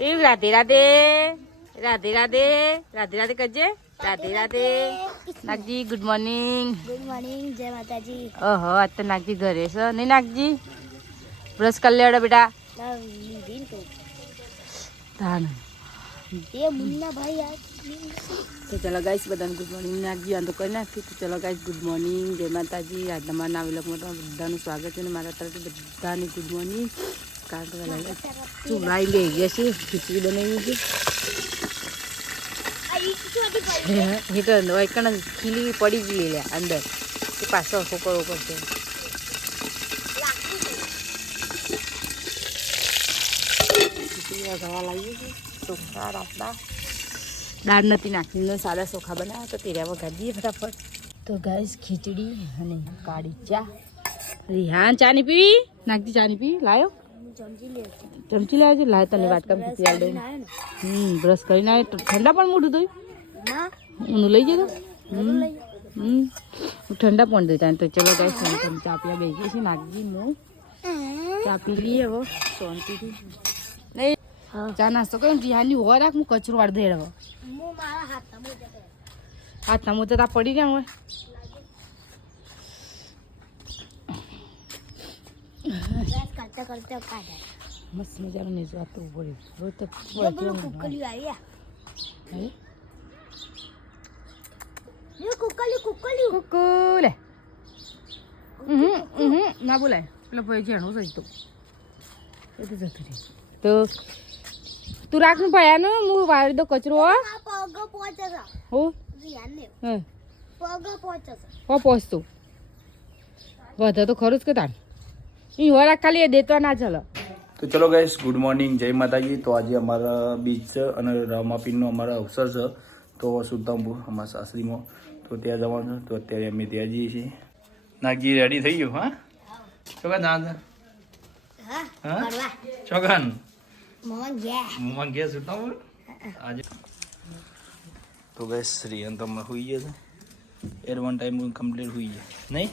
એ રાધે રાધે રાધે રાધે રાધે રાધે કરજે Radhe Radhe Nagji good morning જય માતાજી ઓહો આજ તો નાગજી ઘરે છે નહીં નાગજી બ્રશ કરી લેવડો બેટા એ મુન્ના ભાઈ આજ તો ચલો ગાઈસ બધાને ગુડ મોર્નિંગ નાગજી આંધો કરી નાખી તો ચલો ગાઈસ ગુડ મોર્નિંગ જય માતાજી આજના મારા વિલોકમાં બધાનું સ્વાગત છે અને મારા તરફથી બધાને ગુડ મોર્નિંગ કારણ કે ચૂલાઈ ગઈ ગયા છે ખીચડી બનાવી છે હીટર કણ ખીલી પડી ગઈ લે અંદર એ પાછો છોકરો કરશે ખીચડી વગાડવા લાવીએ છીએ ચોખા આપણા દાળ નથી નાખીને સાદા ચોખા બનાવ્યા તો તેરા વગાડી દઈએ ફટાફટ તો ગાઈસ ખીચડી અને કાળી ચા રિહાન ચા નહીં પીવી નાખતી ચા નહીં પીવી લાયો ચમચી લાવ્યો છે લાય તને વાત કામ પીવા દઉં બ્રશ કરીને આવે તો ઠંડા પણ મોઢું ધોયું ઊનું લઈ જતો હું ઠંડા પણ દઈ તો ચલો ગાઈસ તમે ચા પીવા બેસી છે નાખજી હું ચા પી લઈએ હવે શાંતિથી નહીં ચા નાસ્તો કરીને રિહાની હોવા રાખ હું કચરો વાળ દઈ રહ્યો હાથના મોં તો તા પડી રહ્યા હોય મસ્ત મજાનું નહીં જોતું પડ્યું રોજ તો કુકુલે ના બોલાય પેલો ભાઈ જેણું સજતું એ તો જતું રહી તો તું રાખ ને ભાઈ હું વાળી દો કચરો હો પહોંચતું વધે તો ખરું જ કે તાર એ વરા ખાલી એ દેતો ના ચાલો તો ચલો ગાઈસ ગુડ મોર્નિંગ જય માતાજી તો આજે અમારા બીચ છે અને રામાપીરનો અમારા અવસર છે તો સુલતાનપુર અમારા સાસરીમાં તો ત્યાં જવાનું છે તો અત્યારે અમે ત્યાં જઈએ છીએ નાગજી રેડી થઈ ગયું હા ચોકન ના હા ચોકન મમ્મા ગયા સુલતાનપુર આજે તો ગાઈસ શ્રીયન તો હમણાં હોઈ ગયા છે એર વન ટાઈમ કમ્પ્લીટ હોઈ ગયા નહીં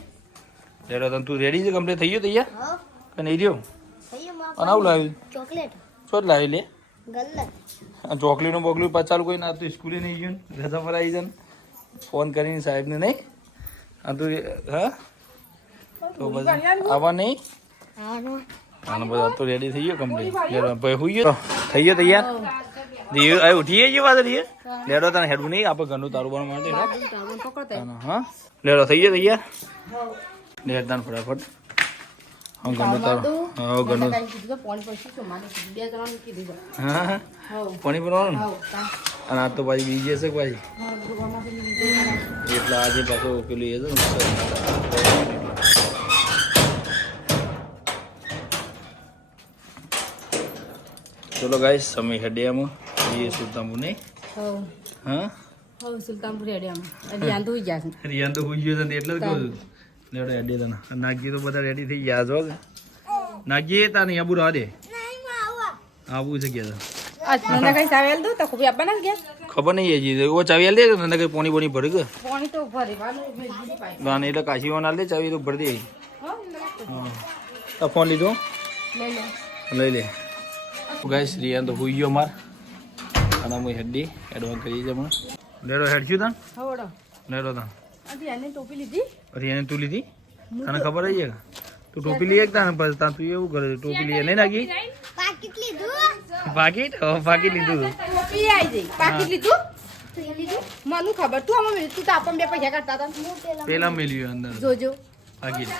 રેડો તું રેડી છે કમ્પ્લીટ થઈ ગયો તૈયાર કે નહીં રહ્યો અને આવું લાવ્યું ચોકલેટ શું લાવી લે ગલ્લત ચોકલેટનું બોકલું પાછા કોઈ ના તો સ્કૂલે નહીં ગયું રજા પર આવી જાય ફોન કરીને સાહેબને નહીં આ તું હા તો બધા આવવા નહીં આનો બધા તો રેડી થઈ ગયો કમ્પ્લીટ ભાઈ હોઈ ગયો થઈ ગયો તૈયાર ઉઠીએ છીએ પાછળ લેડો તને હેડવું નહીં આપણે ઘરનું તારું બનવા માટે હા લેડો થઈ ગયો તૈયાર લેડતા ફટાફટ હા ઘરનું તારું હા ઘરનું હા પાણી ભરવાનું અને આ તો પાછી બીજી હશે પાછી એટલે આજે પાછું પેલું એ છે ચલો ગાઈસ અમે હેડિયામાં એ સુલતાનપુર નહીં હા સુલતાનપુર હેડિયામાં રિયાન તો હોઈ ગયા છે રિયાન તો હોઈ ગયો એટલે જ કહું લેડો હેડી તને નાગજી તો બધા રેડી થઈ ગયા છો નાગજી તાને અહીંયા બુરા દે આવું છે કે નંદા કઈ ચાવેલ દો તો ખોબી આપવા ના ગયા ખબર નહીં હજી ઓ ચાવી દે નંદા કઈ પોણી બોણી ભરી ગયો પાણી તો ભરવાનું ના એટલે કાશી વાના લે ચાવી તો ભરી દે હા ફોન લીધો લઈ લે ગાઈસ રિયાન તો હોઈ ગયો માર અને હું હેડી એડવાન્સ કરી છે હમણાં લેડો હેડશું તાન હવડો લેડો તાન રિયાને ટોપી લીધી રિયાને તું લીધી તને ખબર આવી છે તું ટોપી લઈ એકતા ને પછી તું એવું કરે ટોપી લઈએ નહીં નાખી પાકીટ લીધું ટોપી આવી જઈ પાકીટ લીધું મને ખબર તું આમાં તું તો આપણને બે પૈસા કાઢતા હતા પેલા મેલ્યું અંદર જોજો પાકીટ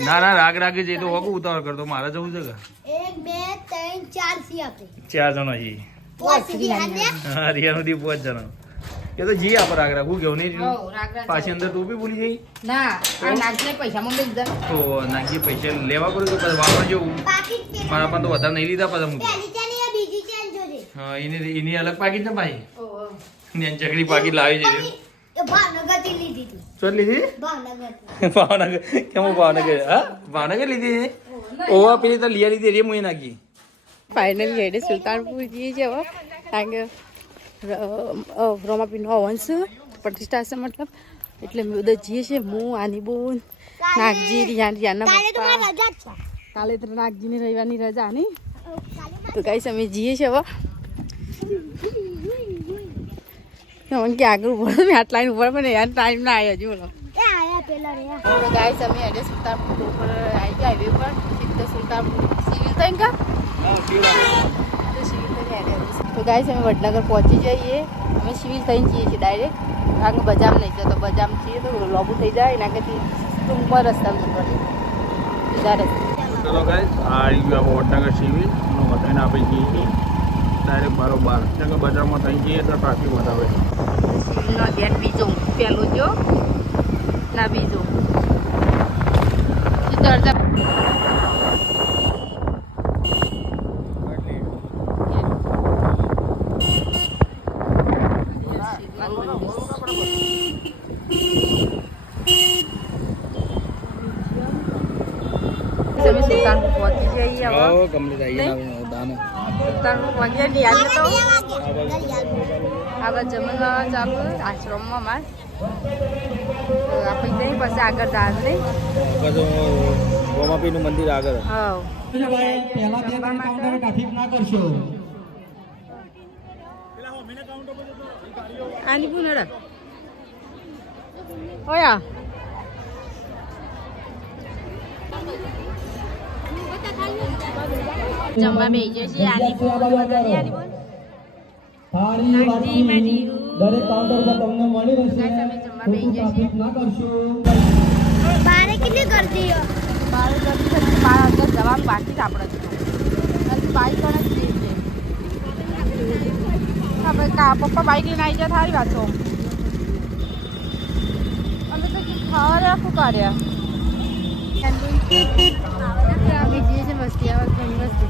ના ના રાગ રાગે જઈ તો હોકું ઉતાવળ કરતો મારે જવું છે કે 1 2 3 4 સી આપે 4 જણા જી હા રિયા નું 5 જણા એ તો જી આપણે રાગ રાખું કેવું નહીં પાછી અંદર ટોપી ભૂલી જઈ ના આ નાખીને પૈસા મને દે તો નાખી પૈસા લેવા પડે તો પછી વાપર જવું મારા પણ તો વધારે નહીં લીધા પાછા મૂકી હા એની અલગ પાકીટ ને ભાઈ ચકડી પાકીટ લાવી જઈ શું લીધી ભાવનગર કેમ ભાવનગર હા ભાવનગર લીધી ઓવા પેલી તો લીયા લીધી રે મુઈ નાખી ફાઇનલી હેડે સુલતાનપુર જઈએ છે હવે કારણ કે રોમાપીરનો વંશ પ્રતિષ્ઠા છે મતલબ એટલે અમે બધા જઈએ છીએ હું આની બોન નાગજી રિયાના પપ્પા કાલે તો નાગજીની રવિવારની રજા નહીં તો ગાઈસ અમે જઈએ છીએ હવે મને કે આગળ ઉભો મેં આટલા લાઈન ઉભો પણ યાર ટાઈમ ના આવ્યો હજુ બોલો તો ગાઈસ અમે એડ્રેસ સુલતાનપુર ઉપર આવી ગયા હાઈવે પર સીધા સુલતાનપુર સિવિલ થઈ કા તો ગાઈસ અમે વડનગર પહોંચી જઈએ અમે સિવિલ થઈને જઈએ છીએ ડાયરેક્ટ કારણ કે બજાર નહીં જતો બજાર છીએ તો લોબુ થઈ જાય એના કરતી ટૂંકમાં રસ્તા ઉપર સીધા રસ્તા ચલો ગાઈસ આ આવી ગયું વડનગર સિવિલ બધાને આપણે જઈએ છીએ ડાયરેક્ટ બરોબર કેમ કે બજારમાં થઈ જઈએ તો ટ્રાફિક વધારે સિવિલનો ગેટ બીજો પહેલો જો ના બીજો સીધા સુલતાનપુર પહોંચી જઈએ હવે કમ્પ્લીટ આવી દાનો સુલતાનપુર પહોંચીએ ને યાદ નતો આ જમવા ચાલુ આશ્રમમાં અમાર તો આપણે જઈએ પછી આગળ દાદ નહીં ગોમાપીનું મંદિર આગળ હા આની પુનરા ઓયા જમવા બેસી જઈએ છીએ આની બોલ બધાની આની બોલ દરેક કાઉન્ટર પર તમને મળી રહેશે જમવા બેસી જઈએ છીએ ના કરશો બારે કેટલી ગરદી હો? બાર અંદર જવાનું બાકી જ આપણે બાઈક પણ જ છે હા ભાઈ પપ્પા બાઈક લઈને આવી જાય સારી વાત છો અમે તો ખાવા રાખું કાઢ્યા અમે જઈએ છીએ વસ્તી આવે ઘણી વસ્તુ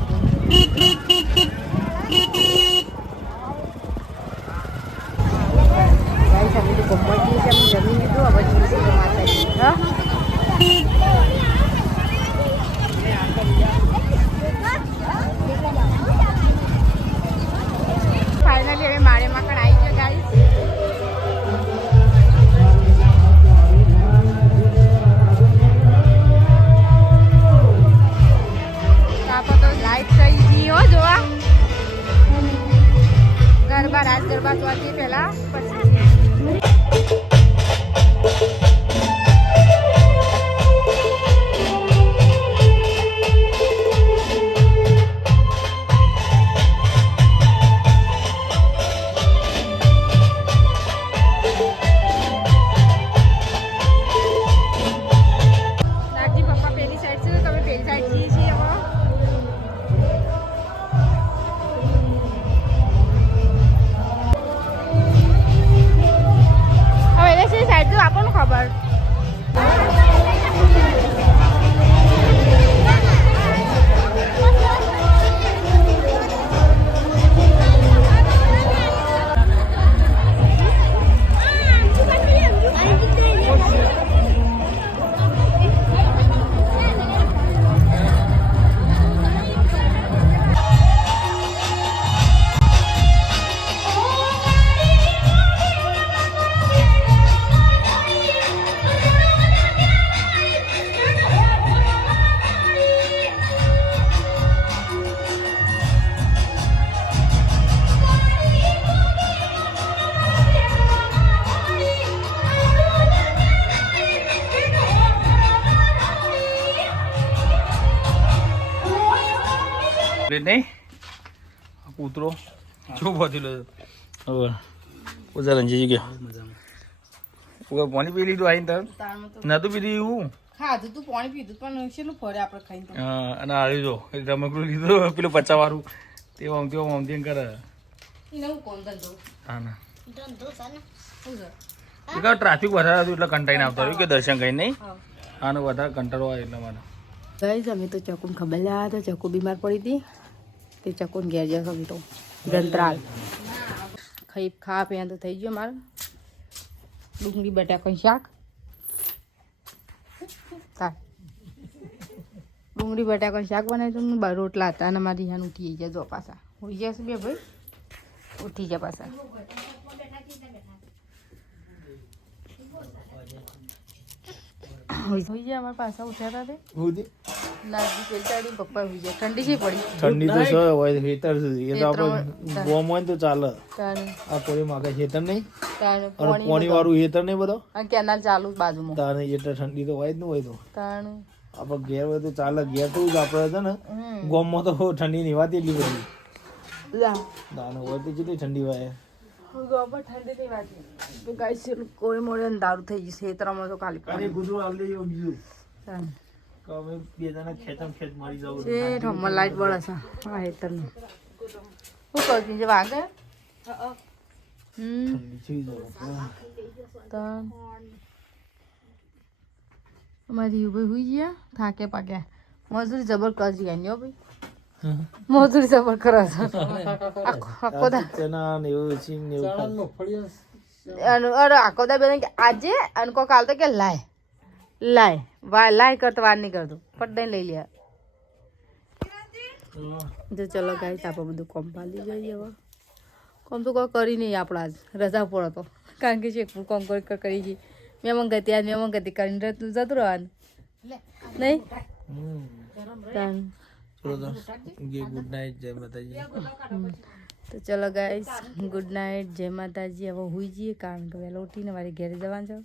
ગાઈસ અમે તો ગમવા જઈએ છીએ અમે જમી લીધું હવે જઈએ છીએ માતાજી હા ફાઇનલી હવે મારે માકણ આવી ગયો ગાઈસ ગરબા રાસ ગરબા જોવાથી પહેલા પછી નાગજી પપ્પા પેલી સાઈડ છે તમે પેલી સાઈડ જઈએ છીએ હવે સાઈડ તો આપણને ખબર નહીં કૂતરો જો પહોંચેલો હવે પૂજા રંજી ગયા પાણી પી લીધું આવીને તર નતું પીધું એવું ખાધું તું પાણી પીધું પણ શેનું ફરે આપણે ખાઈને હા અને આવી જો રમકડું લીધું પેલું પચાવાળું તે આમથી કરે એને હું કોણ ધંધો હા ના ધંધો છે ને શું છે ટ્રાફિક વધારે હતું એટલે કંટાઈને આવતા રહ્યું કે દર્શન કરીને નહીં આનો વધારે કંટાળો આવે એટલે મને ગાઈસ અમે તો ચકુને ખબર લ્યા તો ચકુ બીમાર પડી હતી તે ચકુને ઘેર જશે અમે તો જંત્રાલ ખા પીયા તો થઈ ગયો મારે ડુંગળી બટાકાનું શાક ડુંગળી બટાકાનું શાક બનાવ્યું તો રોટલા હતા અને મારી યાન ઉઠી જાય જો પાછા ઉઠી જશે બે ભાઈ ઉઠી જાય પાછા હોઈ જાય અમારા પાછા ઉઠ્યા હતા સુધી નાજી પેલી સાઈડ પપ્પા હોઈ જાય ઠંડી છે પડી ઠંડી તો છે હોય હેતર સુધી એ તો આપણે ગોમ હોય ને તો ચાલે તાણે આ પોળી માગે હેતર નહીં તાણે અને પાણી વાળું હેતર નહીં બધો અને કેનાલ ચાલુ બાજુમાં તાને એટલે ઠંડી તો હોય જ ને હોય તો તાણે આપણે ઘેર હોય તો ચાલે ઘેર તો જ આપણે છે ને ગોમમાં તો ઠંડી ની વાત એટલી બધી લા તાને હોય તો કેટલી ઠંડી હોય ગોબર ઠંડી ની વાત તો ગાઈસ કોઈ મોડે દારૂ થઈ જશે ખેતરમાં તો ખાલી અરે ગુજુ આલ દે એવું બીજું તાણે અમે બે જણા ખેતમ ખેત મારી જાવ છે ઠમર લાઈટ બળે છે આ હેતરનું શું કહું છે વાગે અમારી ભાઈ હુઈ ગયા થાકે પાક્યા મજૂરી જબર કરી ગયા ને ભાઈ મજૂરી જબર કરે છે આખો દા ચના ને એવું સિંગ ને એવું અરે આખો દા બેન આજે અને કોક હાલતો કે લાય કરતો વાર નહીં કરતો ફટ દઈને લઈ લે જો ચલો ગાઈસ આપણે બધું કોમ પાલી જઈએ હવે કોમ તો કોઈ કરી નહીં આપણે આજ રજા પડો તો કારણ કે છે કોમ કરી છે મેં મંગાતી આજ મેં મંગાતી કરીને જતું રહેવાનું નહીં ચલો તો ગુડ નાઇટ જય માતાજી તો ચલો ગાઈસ ગુડ નાઇટ જય માતાજી હવે હુઈ જઈએ કારણ કે વહેલા ઉઠીને મારી ઘરે જવાનું છે